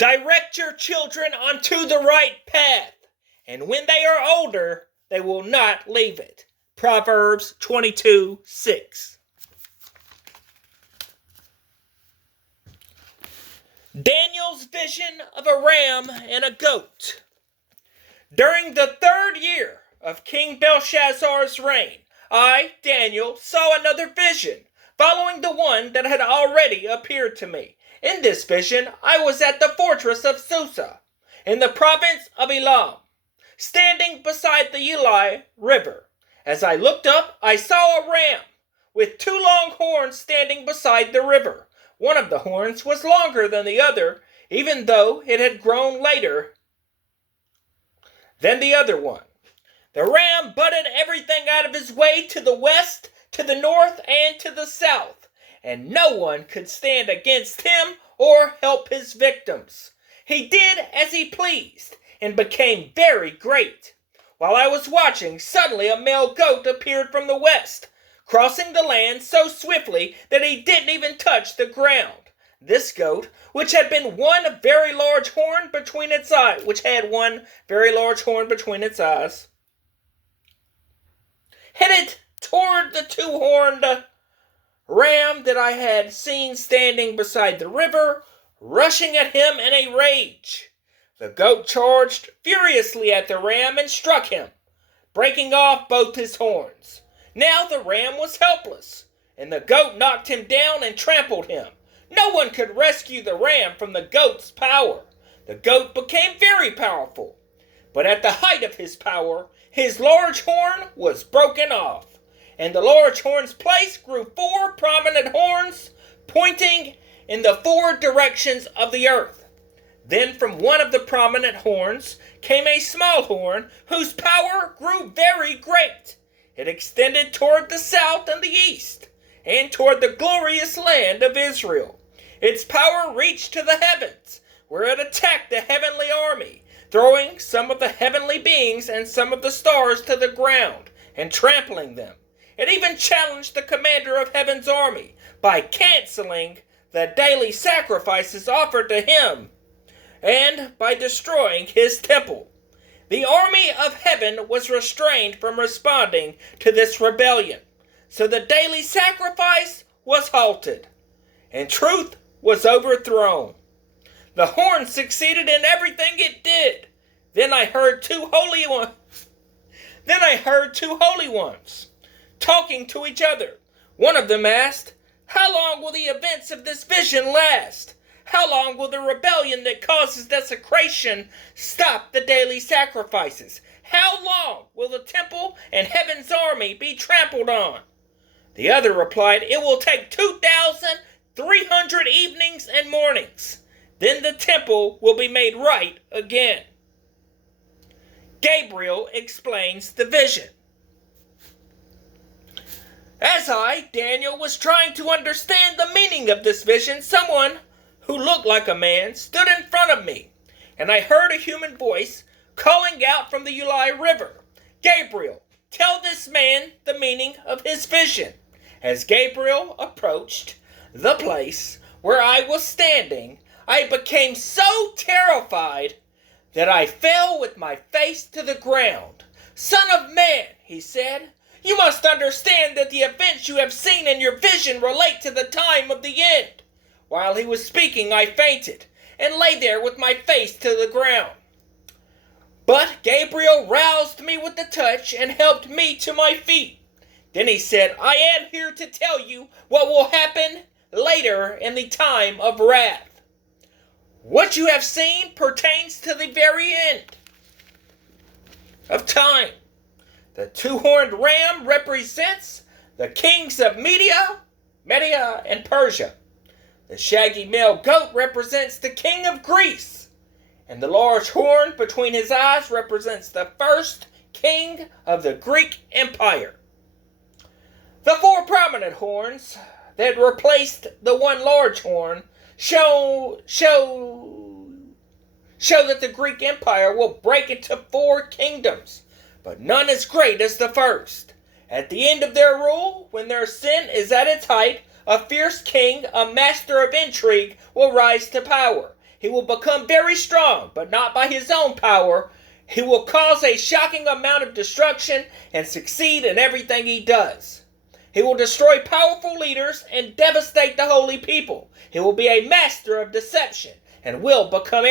Direct your children onto the right path, and when they are older, they will not leave it. Proverbs 22:6. Daniel's vision of a ram and a goat. During the 3rd year of King Belshazzar's reign, I, Daniel, saw another vision, following the one that had already appeared to me. In this vision, I was at the fortress of Susa, in the province of Elam, standing beside the Ulai River. As I looked up, I saw a ram with 2 long horns standing beside the river. One of the horns was longer than the other, even though it had grown later than the other one. The ram butted everything out of his way to the west, to the north, and to the south, and no one could stand against him or help his victims. He did as he pleased and became very great. While I was watching, suddenly a male goat appeared from the west, crossing the land so swiftly that he didn't even touch the ground. This goat, which had one very large horn between its eyes, headed toward the 2-horned ram that I had seen standing beside the river, rushing at him in a rage. The goat charged furiously at the ram and struck him, breaking off both his horns. Now the ram was helpless, and the goat knocked him down and trampled him. No one could rescue the ram from the goat's power. The goat became very powerful, but at the height of his power, his large horn was broken off. In the large horn's place grew 4 prominent horns, pointing in the 4 directions of the earth. Then from one of the prominent horns came a small horn, whose power grew very great. It extended toward the south and the east, and toward the glorious land of Israel. Its power reached to the heavens, where it attacked the heavenly army, throwing some of the heavenly beings and some of the stars to the ground, and trampling them. It even challenged the commander of heaven's army by canceling the daily sacrifices offered to him, and by destroying his temple. The army of heaven was restrained from responding to this rebellion, so the daily sacrifice was halted, and truth was overthrown. The horn succeeded in everything it did. Then I heard two holy ones talking to each other. One of them asked, "How long will the events of this vision last? How long will the rebellion that causes desecration stop the daily sacrifices? How long will the temple and heaven's army be trampled on?" The other replied, "It will take 2,300 evenings and mornings. Then the temple will be made right again." Gabriel explains the vision. As I, Daniel, was trying to understand the meaning of this vision, someone who looked like a man stood in front of me, and I heard a human voice calling out from the Ulai River, "Gabriel, tell this man the meaning of his vision." As Gabriel approached the place where I was standing, I became so terrified that I fell with my face to the ground. "Son of man," he said, "you must understand that the events you have seen in your vision relate to the time of the end." While he was speaking, I fainted and lay there with my face to the ground. But Gabriel roused me with a touch and helped me to my feet. Then he said, "I am here to tell you what will happen later in the time of wrath. What you have seen pertains to the very end of time. The 2-horned ram represents the kings of Media, and Persia. The shaggy male goat represents the king of Greece, and the large horn between his eyes represents the first king of the Greek Empire. The 4 prominent horns that replaced the one large horn show that the Greek Empire will break into 4 kingdoms, but none as great as the first. At the end of their rule, when their sin is at its height, a fierce king, a master of intrigue, will rise to power. He will become very strong, but not by his own power. He will cause a shocking amount of destruction and succeed in everything he does. He will destroy powerful leaders and devastate the holy people. He will be a master of deception and will become